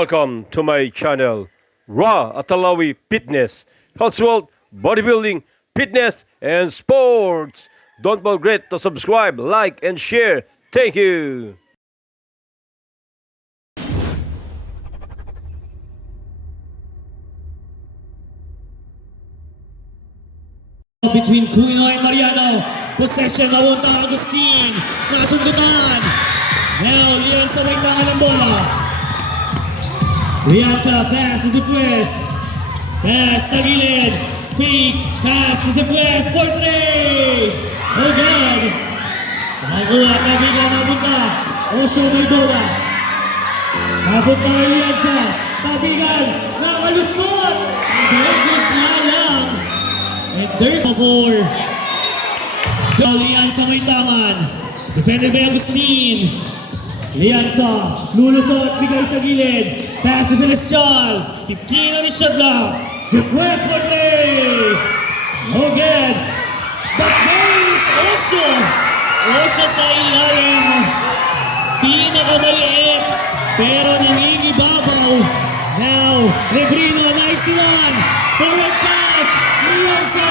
Welcome to my channel, Ra Atalawi Fitness, Health World, Bodybuilding, Fitness, and Sports. Don't forget to subscribe, like, and share. Thank you. Between Cuino and Mariano, possession napunta Agustin, nasundutan. Now, Lianza may tangan ng bola. Lianza, pass to Zipwes. Pass sa gilid. Fake, pass to Zipwes. Portray! Oh God! Nakakuha, Tabigan napunta. Osho may bola. Napunta kay Lianza. Tabigan, nakalusot! Good na lang. And there's a four. Lianza may tangan. Defended by Agustin. Lianza, lulusot, bigay sa gilid. Pass to Celestial. 15 on his shot block. Zipwes Portray. No good. But there is Osho. Osho sa ilalim. Pinakamaliit. Pero nangingibabaw. Now, Lebrino, nice to one. Forward pass. Lianza.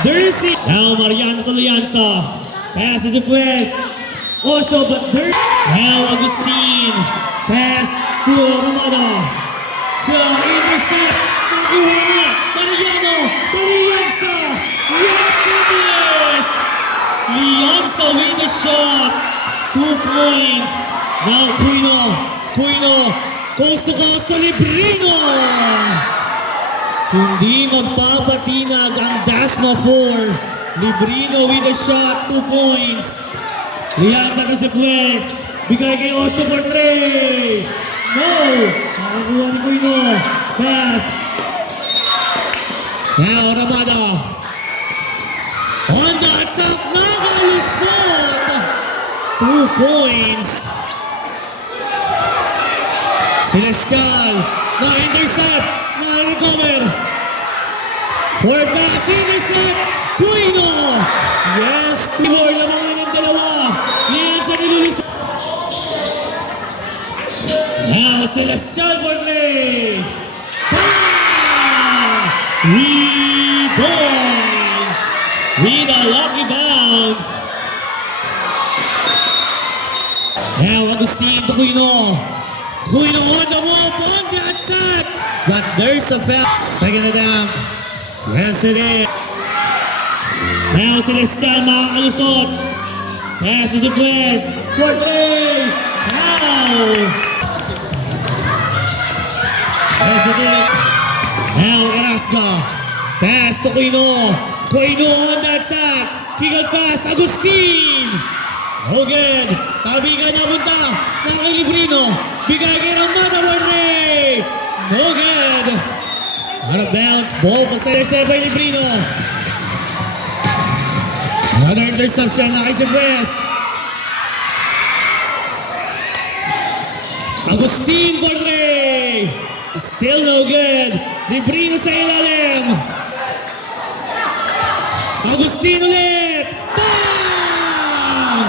Jersey. Now Mariano to Lianza. Pass is Zipwes. Osho, but there. Now Agustin. Pass to Romano. So intercept. Nakuha na. Mariano to Lianza. Yes, it is. Lianza win the shot. 2 points. Now Cuino. Cuino. Coast to coast to Lebrino. Hindi magpapatinag ang Dasma 4. Lebrino with a shot, 2 points. Lianza to Zipwes. Bigay kay Osho Portray. No! Nakakuha ni Cuino. Pass. Now Ramada. On the attack, nakalusot. 2 points. Celestial. Na-intercept. Na-recover. For pass, intercept. Cuino. Yes, Tibor. Lamangan ng dalawa. Lianza nilulusot. Now, Celestial Portray. Bang! 3 points. With a lucky bounce. Now, Agustin to Cuino. Cuino on the move. On the attack. But there's a foul. Second attempt. Yes, it is. Now, Celestial makakalusot. Pass is a press. Portray. Foul. Yes, it is. Now, Erasga. Pass to Cuino. Cuino on the attack. Kick out pass. Agustin. No good. Tabigan na punta. Nakay Lebrino. Bigay kay Ramada Portray. No good. Out of bounds. Ball pasayasay by Lebrino. Another interception na kay Zipwes. Agustin Portray. Still no good. Lebrino sa ilalim. Agustin ulit. Bang!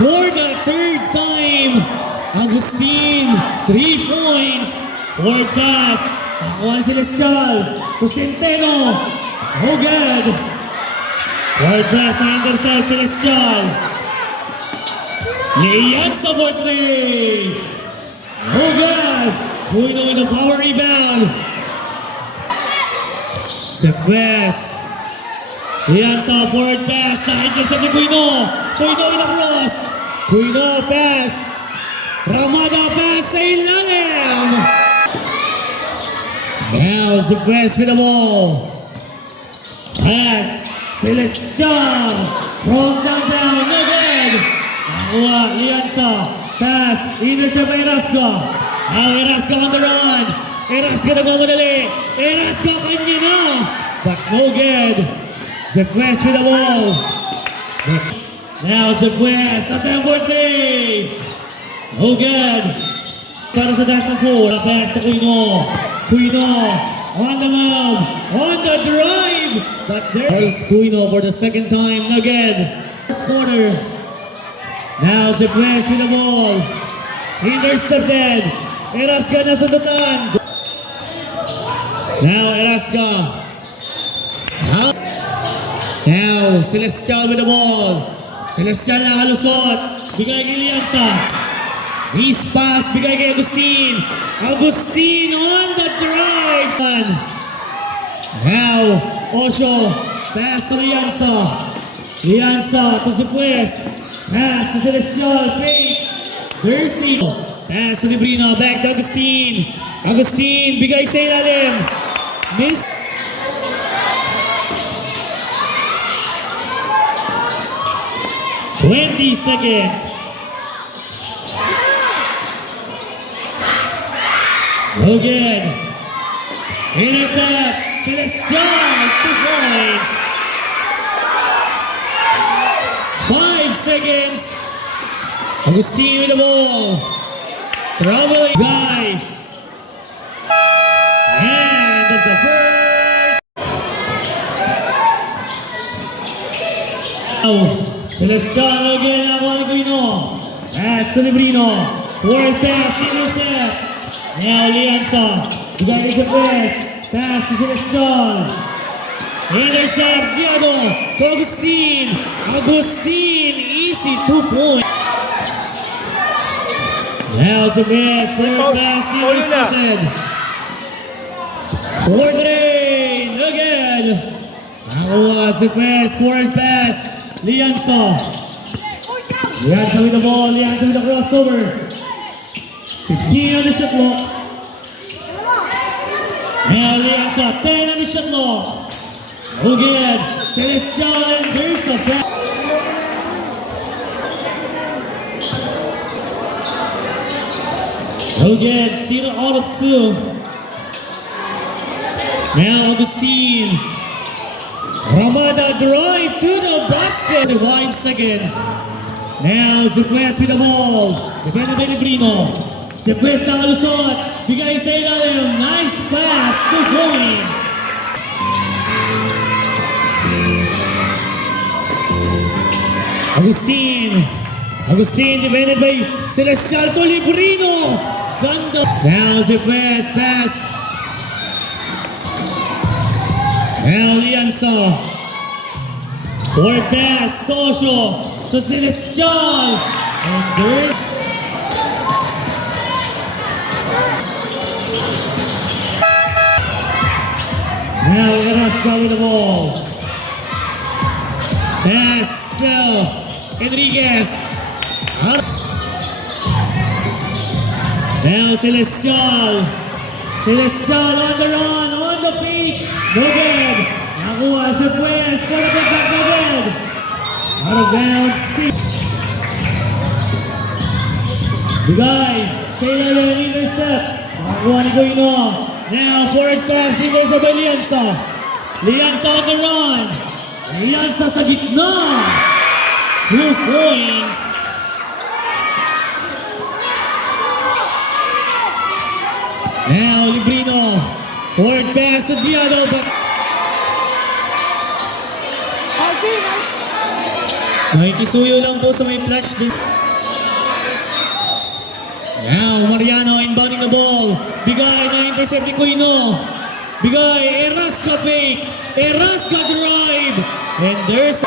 For the 3rd time. Agustin. 3 points. Forward pass. Nakuha si Celestial. To Centeno. Oh God. Forward pass na intercept Celestial. Lianza Portray. Oh God. Cuino with a power rebound. Zipwes. Lianza forward pass. Na-intercept ni Cuino. Cuino with a cross. Cuino pass. Ramada pass sa ilalim. Now Zipwes with the ball. Pass. Celestial. From downtown. No good. Nakuha. Lianza. Pass. Intercept by Erasga. Now Erasga on the run. Erasga nagmamadali. Erasga kanya na. But no good. Zipwes with the ball. Now Zipwes. Attempt Portray. No good. Para sa Dasma 4. Pass to Cuino. Cuino on the move, on the drive, but there's Cuino for the 2nd time. No good. First corner. Now the press with the ball. Intercepted. Erasca na sundutan. Now Erasca. Now Celestial with the ball. Celestial na kalusot. Bigay kay Lianza. His pass. Bigay kay Agustin. Agustin on the drive. Now Osho. Pass to Lianza. Lianza to the press. Pass to Celestial. Fake. Thirsty. Pass to Librino. Back to Agustin. Agustin. Bigay sa ilalim. Miss. Twenty seconds. No good. Intercept. Celestial. 2 points. 5 seconds. Agustin with the ball. Traveling guy. End of the first. Now, Celestial again. Juan Guino. Pass to Librino. Forward pass. Intercept. Now Lianza. You got the press. Pass to Celestial. Intercept. Diego. To Agustin. Agustin. Easy 2 points. Now to pass. Forward pass. Intercepted. Forward rain. Again. Nakuha si pass. Forward pass. Lianza. Lianza with the ball. Lianza with the crossover. 15 on the shot clock. Now Lianza. 10 on the shot clock. Again. Celestial and there's a pass. Again. 0 out of 2. Now Agustin. Ramada drive to the basket. 5 seconds. Now Zepres with the ball. Depende by Librino. Zepres na kalusot. Bigay sa ilalim. Nice pass. 2 points. Agustin. Agustin defended by Celestial to Librino. Ganda. Now Zepres pass. Now Lianza. Forward pass. Tosho. To Celestial. And third. Now Erasca with the ball. Pass. Still. Enriquez. Now Celestial. Celestial on the run. On the peak. No good. Nakuha sa Pues. For the back. No good. Out of bounds. Bigay. Sa ilalim. Intercept. Nakuha ni Guino. Now forward pass. Intercept by Lianza. Lianza on the run. Lianza sa gitna. 2 points. Now Librino. Forward pass to Diado. But nakikisuyo lang po sa may flash din. Now Mariano inbounding the ball. Bigay na intercept ni Guino. Bigay. Erasca fake. Erasca drive. And there's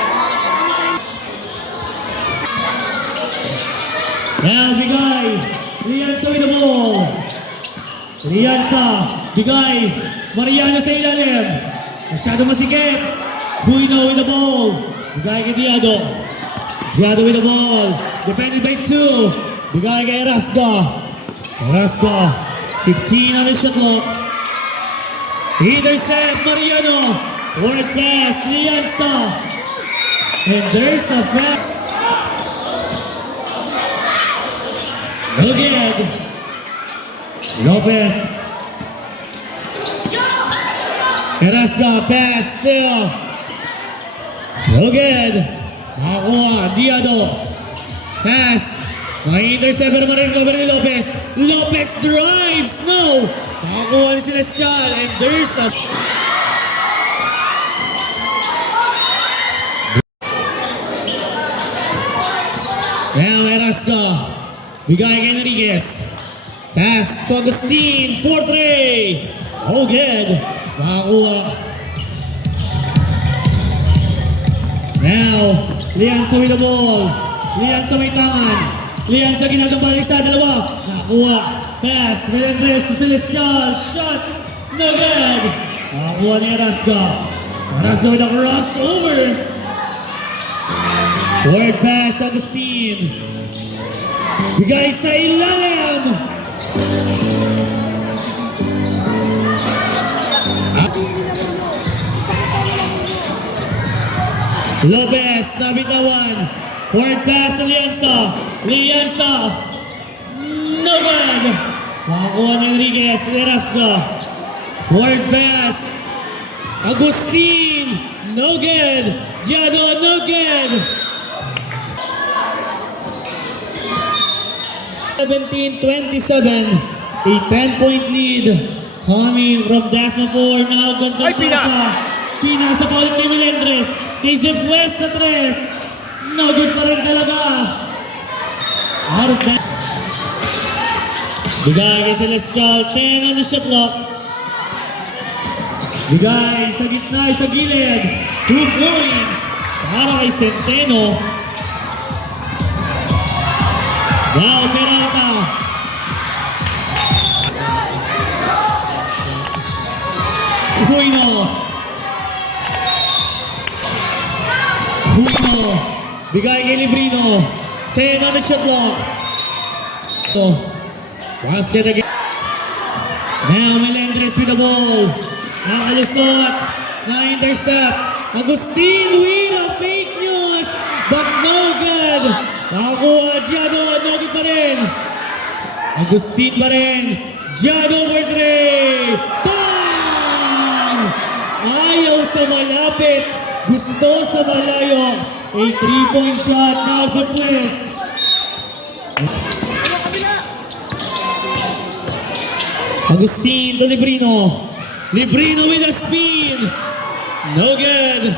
now Bigay. Lianza with the ball. Lianza. Bigay. Mariano sa ilalim. Masyado masikip. Guino with the ball. Bigay kay Diado. Diado with the ball. Defended by 2. Bigay kay Erasca. Erasca. 15 on the shot clock. Intercept Mariano. Forward pass. Lianza. And there's a foul. Again. Lopez. Erasca pass still. Again. Nakakuha. Diado. Pass. May-intercept pero ma-recover ni Lopez. Lopez drives. No. Nakakuha ni Celestial. And there's a... Now Erasca. Bigay kay Enriquez. Pass to Agustin. 4-3. Oh, good. Makakuha. Now, Lianza with the ball. Lianza may tangan. Lianza ginagawa sa dalawa. Nakakuha. Pass. Melendres to Celestial. Shot. No good. Nakakuha ni Erasca. Erasca with a crossover. Forward pass, Agustin. Bigay sa ilalim. Lopez, nabitawan. Forward pass sa Lianza. Lianza. No good. Makakuha ni Enriquez. Erasca. Forward pass. Agustin. No good. Diado, no good. 17-27. A 10-point lead. Coming from Dasma 4. Now control Ay, Pina! Pina sa paulit kay Melendres. Kay Zip West sa 3. No good pa rin talaga. Out of that. Bigay kay Celestial. 10 on the shot clock. Bigay sa gitna, sa gilid. 2 points para kay Centeno. Wow, Peralta. Cuino. Bigay kay Librino. 10 on the shot clock. Basket again. Now Melendres with the ball. Nakalusot. Na-intercept. Agustin with a fake news. But no good. Nakakuha. Diado. No good pa rin. Agustin pa rin. Diado for 3. Bang! Ayaw sa malapit. Gusto sa malayo. A 3-point shot. Now sa Pwes. Agustin to Librino. Librino with a spin. No good.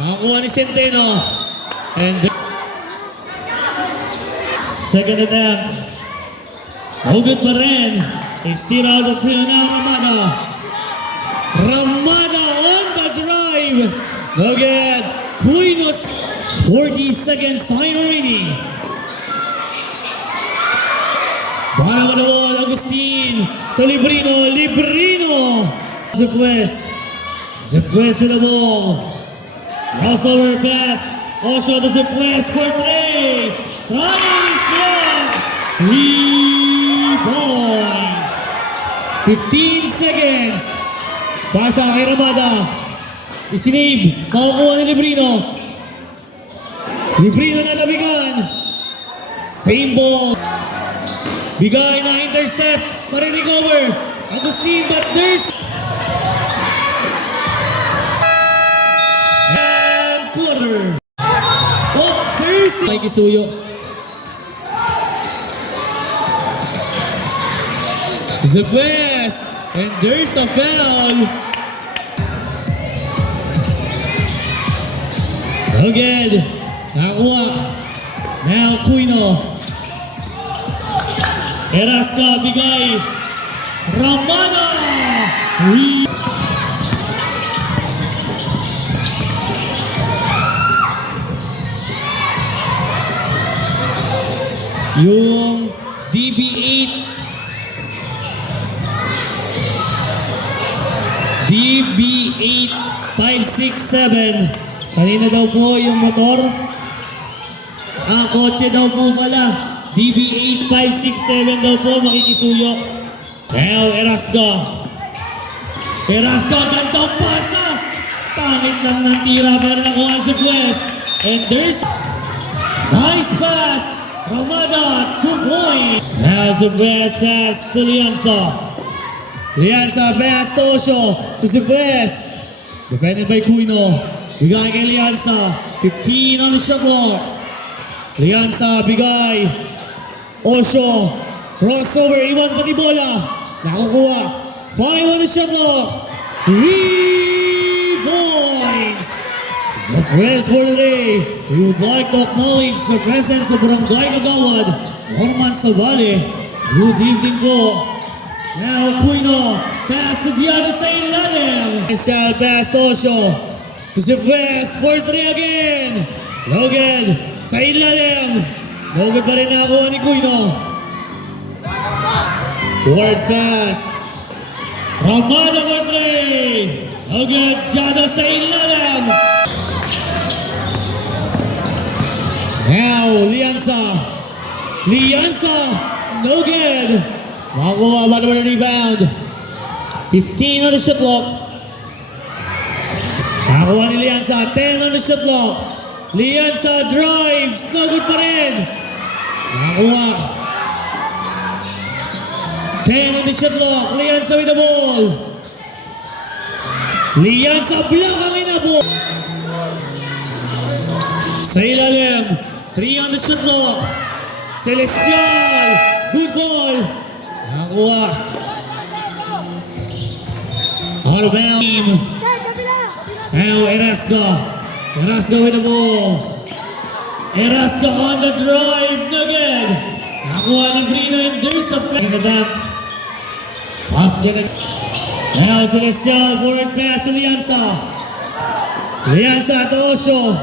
Nakakuha ni Centeno. And second attempt. No good pa rin. They steal out of two now, Ramada. Ramada on the drive. No good. Cuinos. 40 seconds time remaining. Bottom of the wall, Agustin to Librino. Librino. Zip West. Zip West with the ball. Crossover pass. Also to Zip West for 3. Nice shot. 3 points. 15 seconds. Pasa kay Ramada. Isinib. Makukuha ni Librino. Librino na labigan. Same ball. Bigay na intercept. Marirecover. Agustin, but there's... And quarter. Oh, there's... Mikey Suyo. Zip West. And there's a foul. Again. Nakakuha. Now Cuino. Erasca, bigay. Ramada! Yung DB8 567 kanina daw po yung motor. Ang kotse daw po pala. DB8 567 daw po makikisuyo. Now Erasca. Erasca, gantong pasa. Pangit lang ng tira pero nakuha si West. And there's nice pass. Ramada, 2 points. Now the West pass to Lianza. Lianza pass to Osho. To the West. Defended by Cuino. Bigay kay Lianza. 15 on the shot clock. Lianza, bigay. Osho. Crossover. Iwan pati bola. Nakukuha. 5 on the shot clock. 3 points. The West for the day. we would like to acknowledge the presence of Barangay Kagawad, Orman Savale. Good evening po. Now, Aquino, pass to Diana sa ilalim. Special pass to Osho. To the west, 4-3 again. Logan, sa ilalim. Logan pa rin nakuha ni Aquino. Forward pass. Ramada for 3. Logan, Diana sa ilalim. Now, Lianza, no good. Makuha ba naman ang rebound? 15 on the shot clock. Nakuha ni Lianza, 10 on the shot clock. Lianza drives, no good pa rin. Nakuha. 10 on the shot clock. Lianza with the ball. Lianza block ang inabot. Sa ilalim. 3 on the shot clock. Celestial. Good ball. Nakuha. Out of bounds. Now Erasca. Erasca with the ball. Erasca on the drive. No good. Nakuha ng Brino and there's a in the back. Pass gonna. Now Celestial forward pass to Lianza. Lianza to Osho.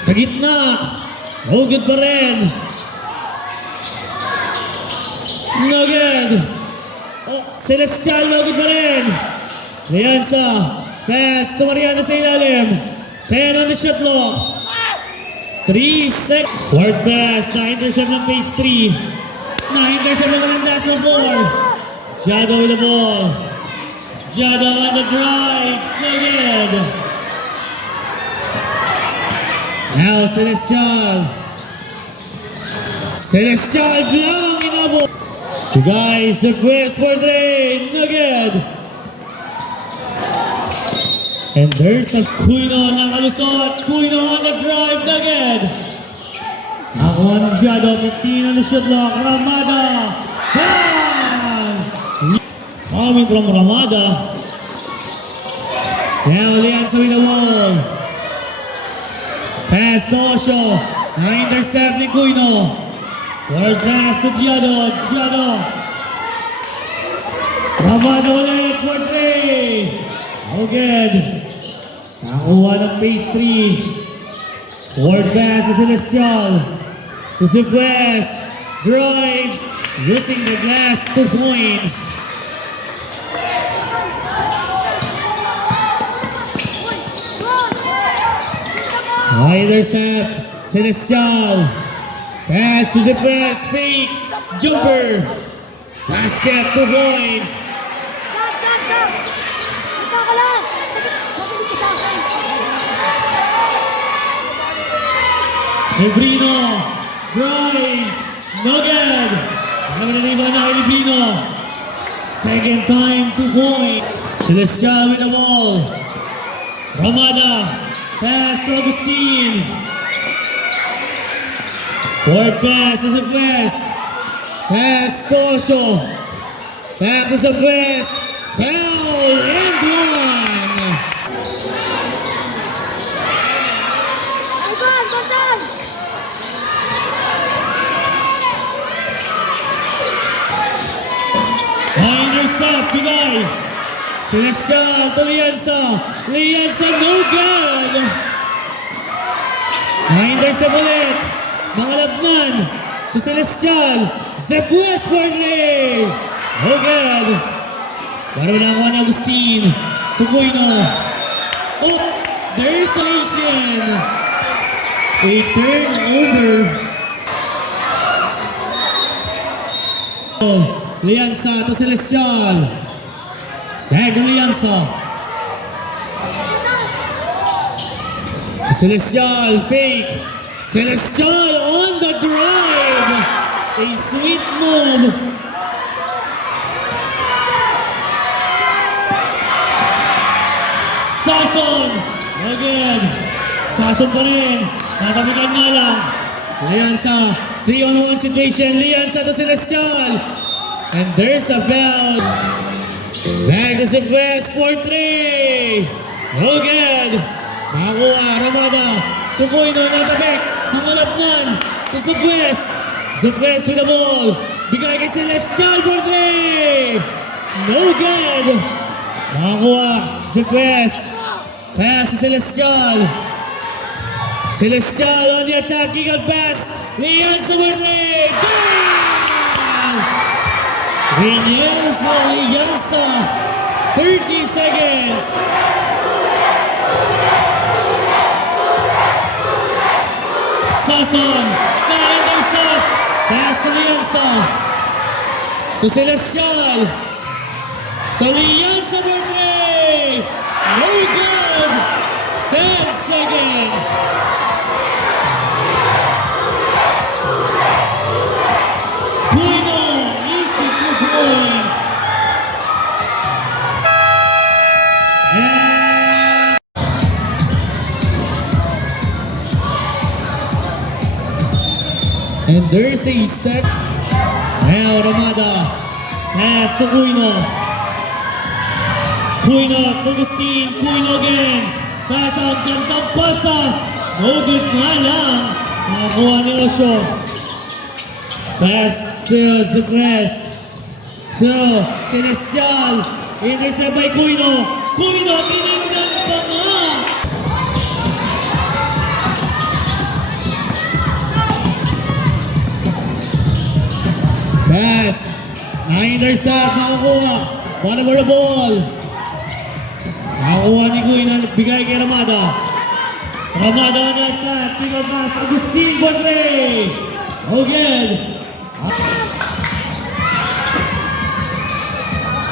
Sa gitna. No good pa rin. No good. Oh, Celestial, no good pa rin. Lianza. Pass to Mariana sa ilalim. 10 on the shot clock. 3 seconds. Forward pass. Na-intercept ng phase 3. Na-intercept ng Malandas ng 4. Jado with the ball. Jado on the drive. No good. Now Celestial. Celestial block inabot. You guys, the quest for 3. No good. And there's a Aquino nakalusot. Aquino on the drive. No good. Nakuha ng Jado. 15 on the shot clock. Ramada. Bang! Coming from Ramada. Now Lianza with the wall. Pass to Osho. Na-intercept ni Aquino. Forward pass to Diado. Diado. Ramada ulit for 3. Oh good. Nakuha ng phase 3. Forward pass to Celestial. To West. Drives. Using the glass 2 points. Intercept. Celestial. Pass to the West. Fake. Jumper. Basket 2 points. Nebrino drives, no good. Ano na naiba na Filipino. Second time, 2 points. Celestial with the ball. Ramada, pass to Agustin. Forward pass to West. Pass to Osho. Back to West. Foul and 1. Intercept, Pigay. Celestial to Lianza. Lianza, no good. Na-intercept ulit. Mangalabnan to Celestial. Zep West for 3. No good. Para nakuha ni Agustin. Tukoyno. Oh, there's a nation. A turnover. Oh. Lianza to Celestial. Back to Lianza. Celestial fake. Celestial on the drive. A sweet move. Sason. Again. Sason pa rin. Natamutan nga lang. Lianza. 3-on-1 situation. Lianza to Celestial. And there's a foul. Back to the West for 3. Oh good. Nakuha Ramada. Tukoy no, natabek. Mangalapnan. To Zupwes. Zupwes with the ball. Bigay kay Celestial for 3. No good. Nakakuha. Zupwes. Pass si Celestial. Celestial on the attack. Gigan pass. Lianza for 3. Goal! Reynoso Lianza. 30 seconds. Sason. Na-intercept. Pass to Lianza. To Celestial. To Lianza for 3. No good. 10 seconds. Bueno, easy 2 points. And there's a step. Now Ramada. Pass to Cuino. Cuino to Agustin. Cuino again. Pass out. Gandang pasa. No good nga lang. Nakakuha ni Osho. Pass to the press. So, Celestial. Intercept by Cuino. Cuino, tinignan pa nga. Pass. Na-intercept. Nakakuha. One over the ball. Nakakuha ni Cuino. Bigay kay Ramada. Ramada on the attack. Pick up pass. Agustin for 3. Again.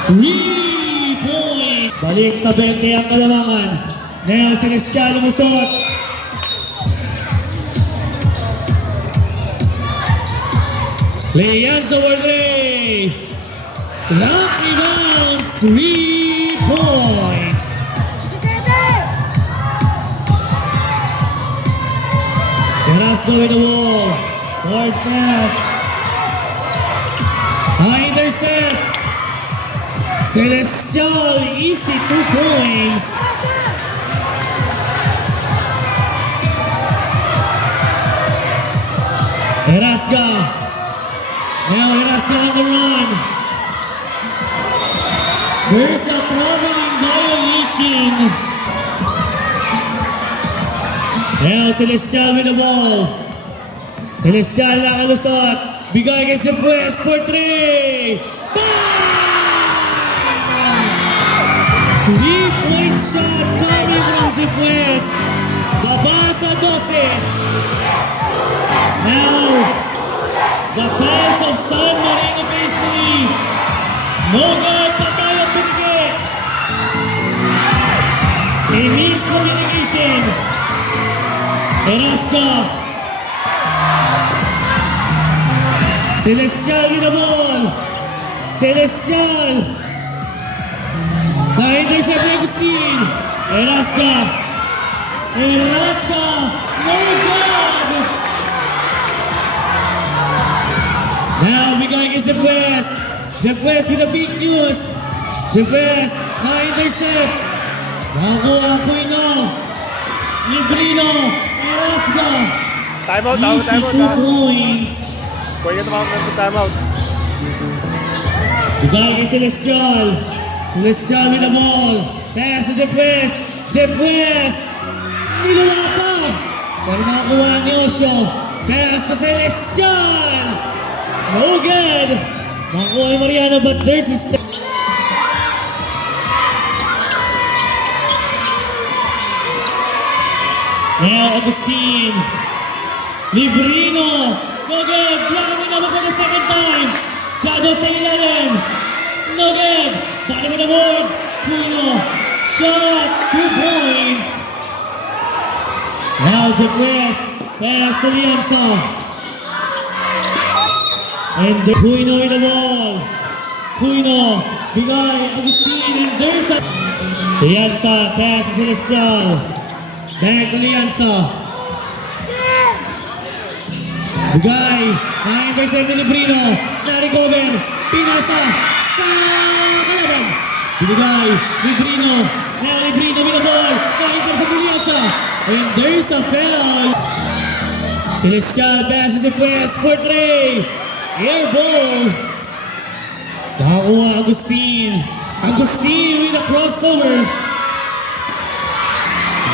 3 points. Balik sa 20 ang Kalamangan. Now, Celestial lumusot. Lianza for 3. Lucky bounce. 3 points. Carrasco with the wall. Forward pass. High intercept. Celestial, easy 2 points. Carrasco. Now Carrasco on the run. There's a traveling violation. Now Celestial with the ball. Celestial nakalusot. Bigay kay Zupwes for 3. 3-point shot coming from Zupwes. Baba sa 12. Now, the pass of San Marino Pastry. No good, patay ang pinigit. A miscommunication. Carrasco. Celestial with the ball. Celestial. Na-intercept ni Agustin. Carrasco. Carrasco. No good. Now bigay kay Zupwes. Zupwes with the big news. Zupwes. Na-intercept. Nakuha Cuino. Librino. Carrasco. Timeout, Easy 2 points. Pwede naman ng timeout. Bigay kay Celestial. Celestial with the ball. Pass to Zupwes. Zupwes. Niluwa pa. Pero nakakuha ni Osho. Pass to Celestial. No good. Nakakuha ni Mariano but there's a step. Now Agustin. Librino. No good. Block mo naman for the second time. Chado sa ilalim. No good. Bottom of the board. Cuino. Shot. 2 points. Now Zupwes. Pass to Lianza. And Cuino with the ball. Cuino. Bigay. Agustin. And there's a... Lianza. Pass to Celestial. Back to Lianza. Bigay. Na-intercept ni Librino. Na-recover. Pinasa. Sa kalaban. Binigay. Librino. Now Librino with the ball. Na-intercept ni Lianza. And there's a foul. Celestial passes it west for three. Air ball. Nakakuha Agustin. Agustin with a crossover.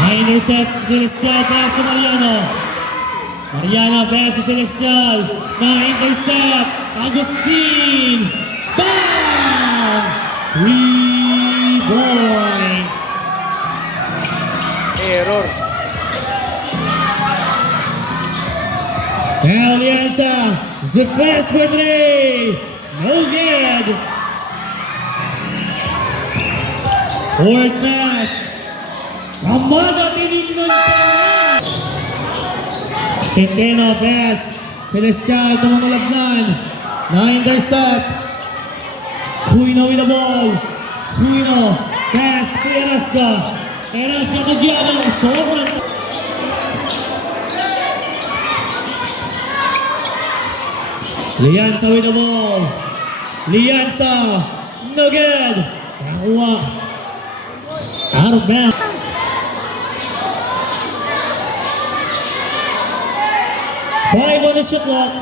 Na-intercept Celestial pass to Mariano. Mariano pass to Celestial. Na-intercept Agustin. Bang! 3-point. Error. Alianza, the pass for three. No good. Fourth pass. Amada tinignan pa. Centeno pass. Celestial tumamalagnan. Na-intercept. Huino with the ball. Huino. Pass to Erasca. Erasca to Giano. Sobrang. Lianza with the ball. Lianza. No good. Nakakuha. Out of bounds. Five on the shot clock.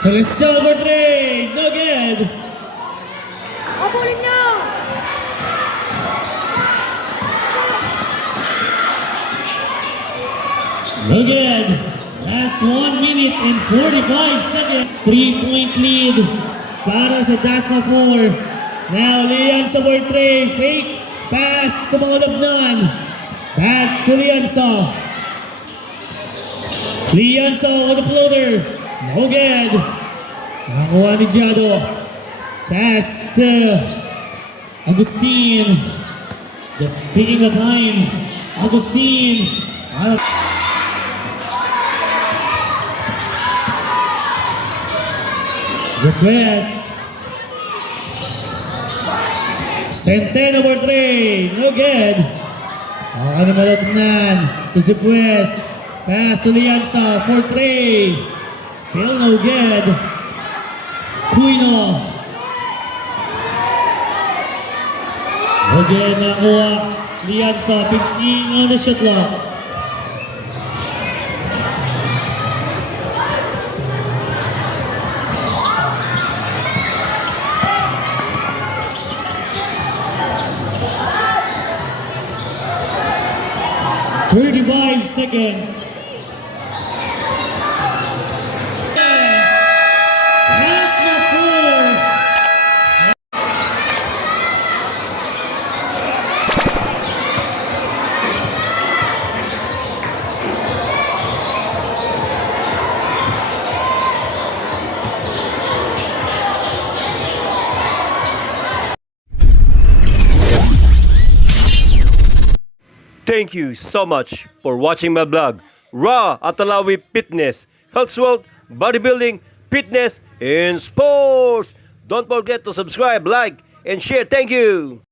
Celestial for three. No good. Abulin niyo! No good. Last 1 minute and 45 seconds. 3-point lead para sa Dasma 4. Now Lianza for 3. Fake pass to mga Lubnan. Back to Lianza. Lianza with the floater. No good. Nakakuha ni Jado. Pass to Agustin. Just picking the time. Agustin. The press. Centeno for three. No good. Ako ni Malotnan. To the press. Pass to Lianza for three. Still no good. Cuino. No good. Nakuha. Lianza. 15 on the shot clock. Thirty-five seconds. That's my four. Thank you so much for watching my blog, Raw Atalawi Fitness, Health, Wealth, Bodybuilding, Fitness, and Sports. Don't forget to subscribe, like, and share. Thank you.